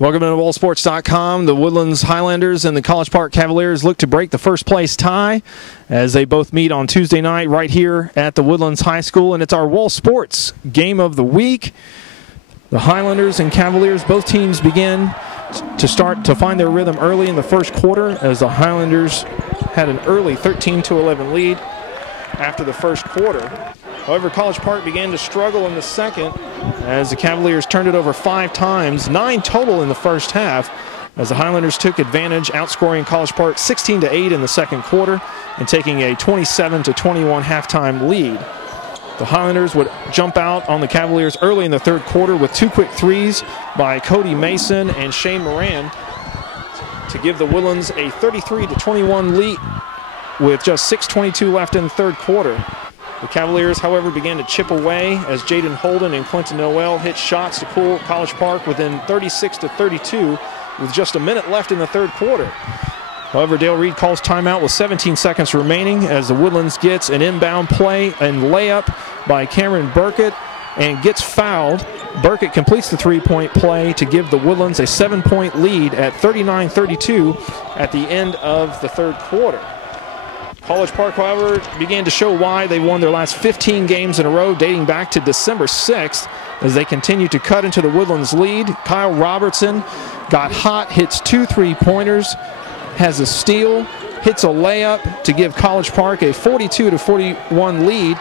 Welcome to WallSports.com. The Woodlands Highlanders and the College Park Cavaliers look to break the first place tie as they both meet on Tuesday night right here at the Woodlands High School. And it's our Wall Sports Game of the Week. The Highlanders and Cavaliers, both teams begin to find their rhythm early in the first quarter as the Highlanders had an early 13-11 lead after the first quarter. However, College Park began to struggle in the second as the Cavaliers turned it over 5 times, 9 total in the first half, as the Highlanders took advantage, outscoring College Park 16-8 in the second quarter and taking a 27-21 halftime lead. The Highlanders would jump out on the Cavaliers early in the third quarter with 2 quick threes by Cody Mason and Shane Moran to give the Woodlands a 33-21 lead with just 6:22 left in the third quarter. The Cavaliers, however, began to chip away as Jaden Holden and Clinton Noel hit shots to pull College Park within 36-32 with just a minute left in the third quarter. However, Dale Reed calls timeout with 17 seconds remaining as the Woodlands gets an inbound play and layup by Cameron Burkett and gets fouled. Burkett completes the three-point play to give the Woodlands a 7-point lead at 39-32 at the end of the third quarter. College Park, however, began to show why they won their last 15 games in a row dating back to December 6th as they continue to cut into the Woodlands lead. Kyle Robertson got hot, hits 2 3-pointers, has a steal, hits a layup to give College Park a 42-41 lead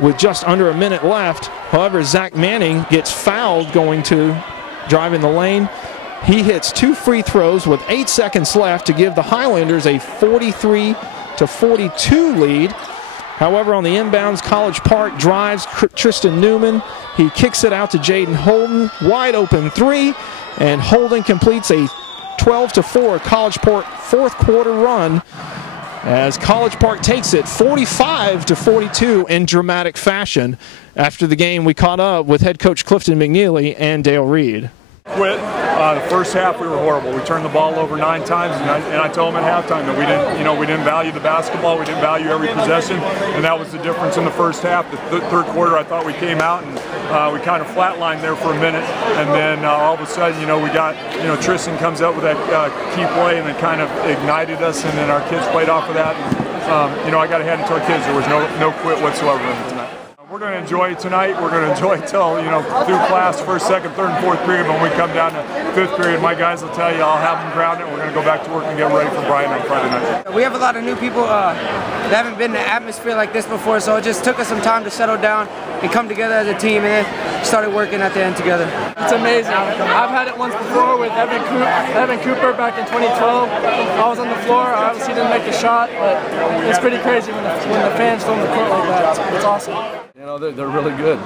with just under a minute left. However, Zach Manning gets fouled going to drive in the lane. He hits 2 free throws with 8 seconds left to give the Highlanders a 43-42 lead. However, on the inbounds, College Park drives Tristan Newman. He kicks it out to Jaden Holden. Wide open 3, and Holden completes a 12-4 College Park fourth quarter run as College Park takes it 45-42 in dramatic fashion. After the game, we caught up with head coach Clifton McNeely and Dale Reed. Quit. The first half we were horrible. We turned the ball over 9 times, and I told them at halftime that we didn't value the basketball, we didn't value every possession, and that was the difference in the first half. The third quarter, I thought we came out and we kind of flatlined there for a minute, and then all of a sudden, we got Tristan comes up with that key play, and then kind of ignited us, and then our kids played off of that. And, I got to hand it to our kids. There was no quit whatsoever in it tonight. We're going to enjoy it tonight. We're going to enjoy it till, through class, first, second, third, and fourth period. When we come down to fifth period, my guys will tell you I'll have them grounded. We're going to go back to work and get ready for Brian on Friday night. We have a lot of new people that haven't been in an atmosphere like this before, so it just took us some time to settle down and come together as a team, and then started working at the end together. It's amazing. I've had it once before with Evan Cooper back in 2012. I was on the floor. I obviously didn't make the shot, but it's pretty crazy when the fans fill the court like that. It's awesome. They're really good.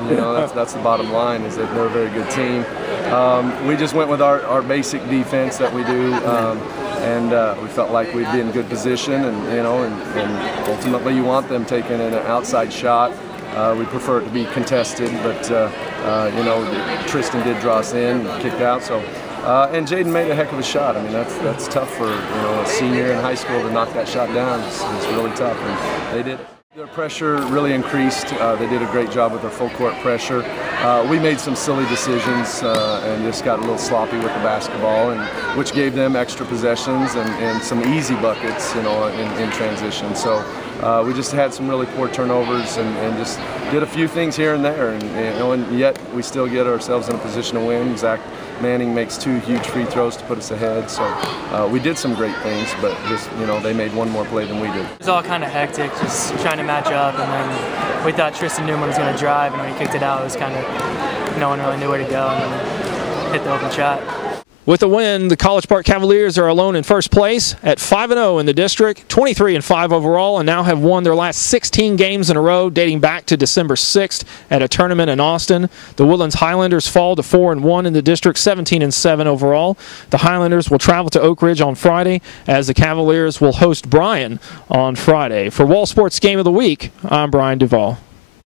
That's the bottom line, is that they're a very good team. We just went with our basic defense that we do, and we felt like we'd be in good position, and ultimately you want them taking an outside shot. We prefer it to be contested, but Tristan did draw us in, kicked out, so. And Jaden made a heck of a shot. I mean, that's tough for a senior in high school to knock that shot down. It's really tough, and they did it. Their pressure really increased. They did a great job with their full court pressure. We made some silly decisions and just got a little sloppy with the basketball, which gave them extra possessions and some easy buckets, in transition. So we just had some really poor turnovers and just did a few things here and there, and yet we still get ourselves in a position to win. Zach Manning makes 2 huge free throws to put us ahead, so we did some great things, but just, they made one more play than we did. It was all kind of hectic, just trying to match up, and then we thought Tristan Newman was going to drive, and when he kicked it out, it was kind of, no one really knew where to go, and then hit the open shot. With the win, the College Park Cavaliers are alone in first place at 5-0 in the district, 23-5 overall, and now have won their last 16 games in a row dating back to December 6th at a tournament in Austin. The Woodlands Highlanders fall to 4-1 in the district, 17-7 overall. The Highlanders will travel to Oak Ridge on Friday as the Cavaliers will host Bryan on Friday. For Wall Sports Game of the Week, I'm Brian Duvall.